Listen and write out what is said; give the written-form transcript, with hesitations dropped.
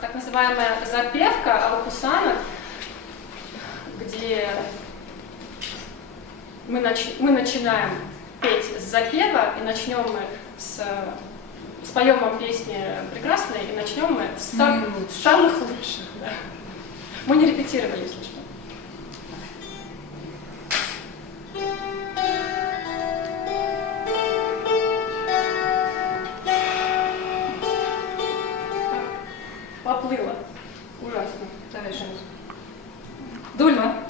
так называемая запевка алкусанок, где мы начинаем петь с запева, и начнем мы споем вам песни прекрасные, и начнем мы с самых лучших. Да. Мы не репетировали, если что. Поплыла. Ужасно. Давай, Женя. Дульма.